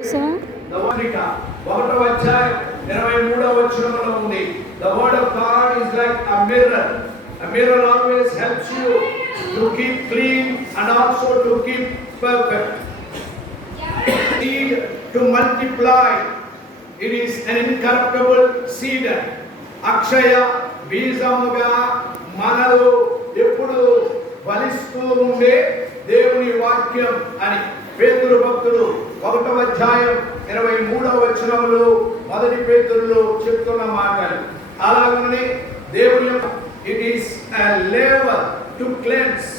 The word of God is like a mirror. A mirror always helps you to keep clean and also to keep perfect. Seed to multiply. It is an incorruptible seed. Akshaya బీజముగా మనలో ఎప్పుడు ఫలిస్తూ ఉండే దేవుని వాక్యం అని పేతురు భక్తుడు 1వ అధ్యాయం 23వ వచనంలో మొదటి పేతురులో చెప్తున్న మాటలు. అలాగనే దేవుని it is a lever to cleanse.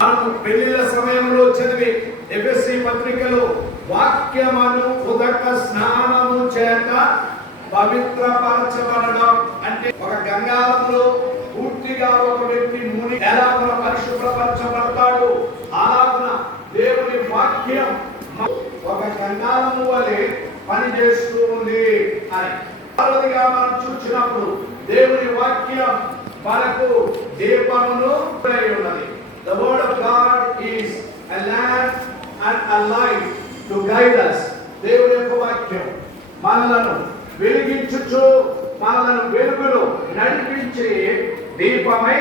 మనం పెళ్లిల సమయంలో చదివి ఎఫెసీ పత్రికలో వాక్యమును ఉదక స్నానము చేత పవిత్రపరచబడడం అంటే ఒక గంగాళంలో పూర్తిగా ఒక వ్యక్తి ముని ఎలా పరిశుభ్రపరచబడతాడు అలాగున దేవుని వాక్యం ఒక గంగాళము వలె పనిచేస్తూ ఉంది అని ఆరోదిగా మనం చూసినప్పుడు దేవుని వాక్యం మనకు దీపమును ఉన్నది. The word of God is a lamp and a light to guide us. దేవుని యొక్క వాక్యం మనలను వెలిగించుచు మనలను వెలుగులో నడిపించి దీపమై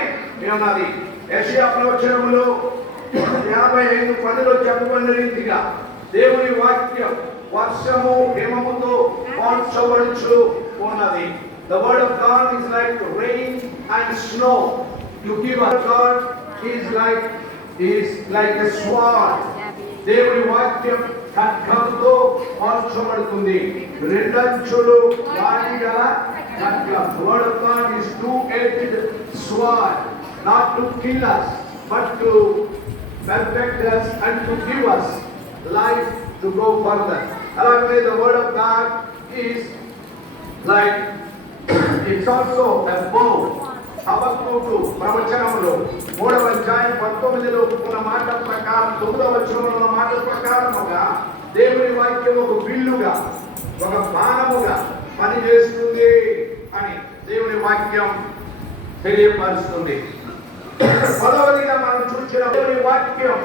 ఉన్నది. యెషయా ప్రవచనములో 55:10లో చెప్పబడిన రీతిగా దేవుని వాక్యం వర్షము హిమముతో పోల్చబడుచు ఉన్నది. The word of God is like rain and snow. To give us God is like a sword. దేవుని వాక్యం ఖడ్గంతో పోల్చబడుతుంది. రెండంచులు వాడి గల ఖడ్గం. The word of God is two-edged sword, not to kill us but to perfect us and to give us life to go further. Along the word of God is like it's also a bow. హబక్కూకు ప్రవచనములో 3వ అధ్యాయం 19లో ఉన్న మాట ప్రకారం 9వ వచనంలో ఉన్న మాట ప్రకారముగా దేవుని వాక్యం ఒక బిల్లుగా ఒక బాణముగా పనిచేస్తుంది అని దేవుని వాక్యం తెలియపరుస్తుంది. పదవదిగా మనం చూసిన దేవుని వాక్యం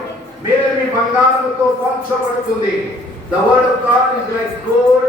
మేలిమి బంగారముతో పోల్చబడుతుంది. The word of God is like gold